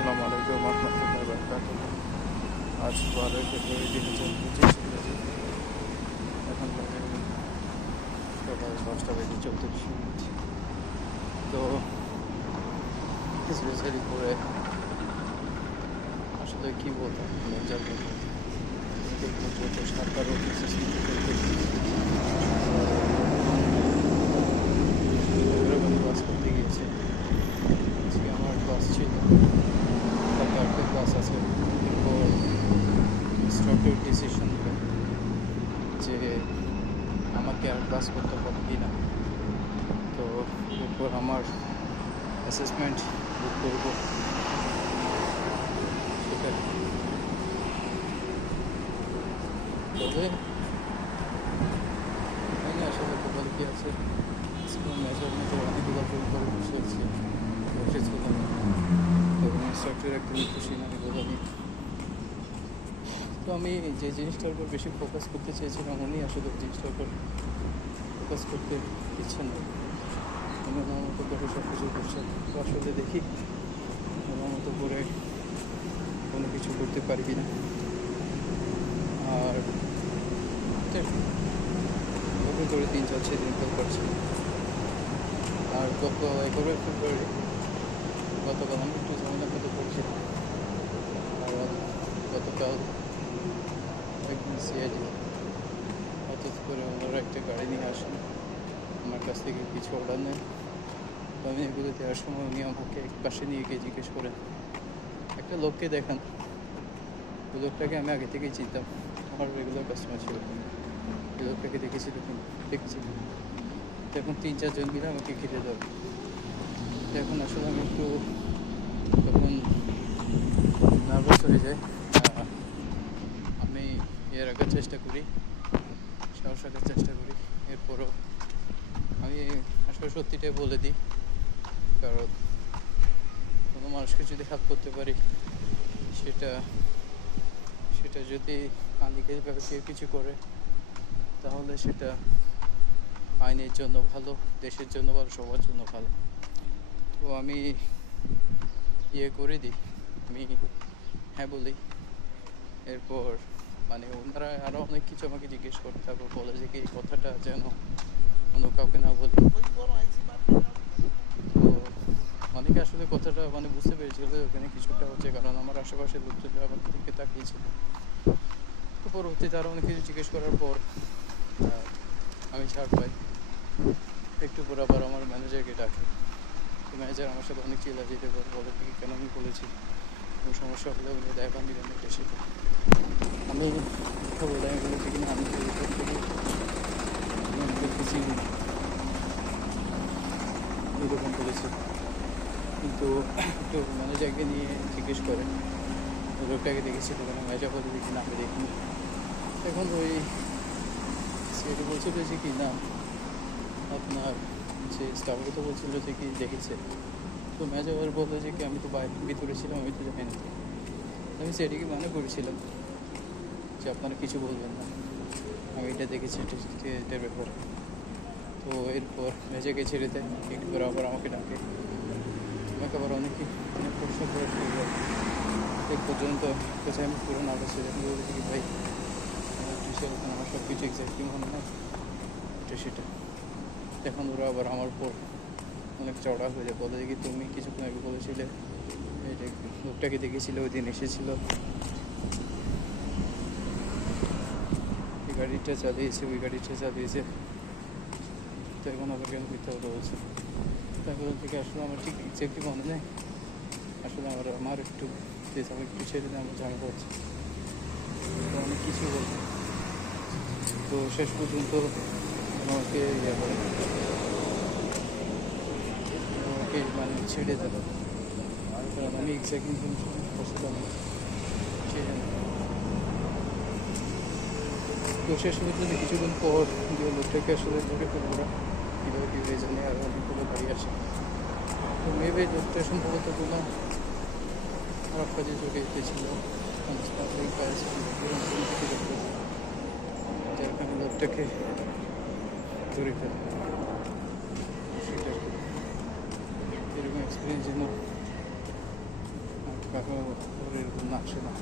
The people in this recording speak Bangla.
আসসালামু আলাইকুম রহমতুল্লাহি ওয়া বারাকাতুহু। আজ 12 ফেব্রুয়ারি 2025 ইংরেজি। এখন বাজে সকাল 10টা বেজে 34 মিনিট। তো সিরিয়াসলি করে আসলে কী বলবো, লজ্জার কথা। দেখবো যত 7টা রোড অ্যাসেসমেন্ট করতে ক্লাস করতে গিয়েছে। আজকে আমার ক্লাস ছিল, কালকে একটা ক্লাস আছে। এরপর ইনস্ট্রাক্টর ডিসিশন নেবে যে আমাকে আর ক্লাস করতে হবে কি না। তো এরপর আমার অ্যাসেসমেন্ট বুক করবো সেটা। তবে এখানে আসলে কোথাও কি আছে, স্কুল ম্যাচের মতো অনেকগুলো বই করে বসে আছি, বসেছিলাম এবং ইনস্ট্রাক্টর একদমই খুশি না বলে। তো আমি যে জিনিসটার উপর বেশি ফোকাস করতে চেয়েছিলাম উনি আসলে জিনিসটার উপর ফোকাস করতে ইচ্ছা নেই। আমি ওনার মতো করে সব কিছু করছেন। তো আসলে দেখি ওনার মতো করে কোনো কিছু করতে পারি কি না। আর নতুন করে দিন যাচ্ছে, দিন ফেল করছে। আর গত 11 ফেব্রুয়ারি গতকাল আমি একটু ঝামেলার মধ্যে পড়ছিলাম। আর গতকাল একদিন সিআইডি হঠাৎ করে ওনারা একটা গাড়ি নিয়ে আসেন, আমার কাছ থেকে কিছু অর্ডার নেন। তো আমি এগুলো দেওয়ার সময় উনি আমাকে এক পাশে নিয়ে গিয়ে জিজ্ঞেস করেন, একটা লোককে দেখান। ওই লোকটাকে আমি আগে থেকেই চিনতাম, আমার রেগুলার কাস্টমার ছিল। এই লোকটাকে দেখেছিল এখন 3-4 জন মিলে আমাকে ঘিরে দেবে। এখন আসলে আমি একটু তখন নার্ভাস হয়ে যাই। আমি এর আগে চেষ্টা করি, সাহস রাখার চেষ্টা করি। এরপরও আমি আসলে সত্যিটাই বলে দিই, কারণ কোনো মানুষকে যদি হেল্প করতে পারি সেটা যদি আনলিগালভাবে কেউ কিছু করে তাহলে সেটা আইনের জন্য ভালো, দেশের জন্য ভালো, সবার জন্য ভালো। তো আমি করে দিই, আমি হ্যাঁ বলি। এরপর ওনারা আরও অনেক কিছু আমাকে জিজ্ঞেস করে, তারপর বলে যে কি এই কথাটা যেন অন্য কাউকে না বলি। তো অনেকে আসলে কথাটা বুঝতে পেরেছিল যে ওখানে কিছুটা হচ্ছে, কারণ আমার আশেপাশে লোকজন আমার দিকে তাকিয়েছিল। তো পরবর্তীতে আরও অনেক কিছু জিজ্ঞেস করার পর আমি ছাড় পাই। একটু পর আবার আমার ম্যানেজারকে ডাকে। তো ম্যানেজার আমার সাথে অনেক চিল্লাচিল্লি করে, বলে কি কেন আমি বলেছি, কোনো সমস্যা হলে উনি দেখা নেবেন এটা সেটা। আমি কথা বলে আমি বলেছি কিনা আমি চিনি এরকম বলেছি। কিন্তু একটু ম্যানেজারকে নিয়ে জিজ্ঞেস করে লোকটাকে দেখেছিল কেন, ম্যানেজার বলে দেখি না আমি দেখিনি। এখন ওই সেটা বলছিল যে কি না আপনার যে স্টাফকে তো বলছিল যে কি দেখেছে। তো ম্যানেজার বললো যে কি আমি তো ভিতরে ছিলাম, আমি তো জানি না। আমি সেটিকে করেছিলাম যে আপনারা কিছু বলবেন না, আমি এটা দেখেছি এটার ব্যাপারে। তো এরপর মেজাকে ছেড়ে দেয়, একটু করে আবার আমাকে ডাকে। আমাকে আবার অনেক প্রশ্ন করে এক পর্যন্ত কোথায় আমি পুরো নার্ভাস হয়ে যাই। বলতে কি ভাই আমার সব কিছু এক্স্যাক্টলি মনে হয় এটা সেটা। এখন ওরা আবার আমার উপর অনেক চড়া হয়ে যায়, বলে কি তুমি কিছুক্ষণ আগে বলেছিলে এই যে লোকটাকে দেখেছিল, ওই দিন এসেছিল, এই গাড়িটা চালিয়েছে, ওই গাড়িটা চালিয়েছে। তো এখন আবার কেন মিথ্যা কথা বলছে। তারপর থেকে আসলে আমার ঠিক এক্স্যাক্টলি মনে নেই। আসলে আমার একটু প্লিজ আমি একটু ছেড়ে দিলে আমার ঝামেলা হচ্ছে। তো অনেক কিছু বলছে। তো শেষ পর্যন্ত আমাকে করে আমাকে ছেড়ে দিল, কারণ আমি এক্স্যাক্টলি বসছিলাম ছেড়ে না। তো শেষ পর্যন্ত কিছুদিন পর যে লোকটাকে আসলে ধরে ফেলবো ওরা কীভাবে জানে, আর অনেকগুলো গাড়ি আসে। তো মেবি লোকটা সম্ভবত কোনো খারাপ কাজে জড়িয়ে ছিল, যার কারণে লোকটাকে ধরে ফেলে। সেটা এরকম এক্সপিরিয়েন্স যেন কাকু এরকম না আসে না।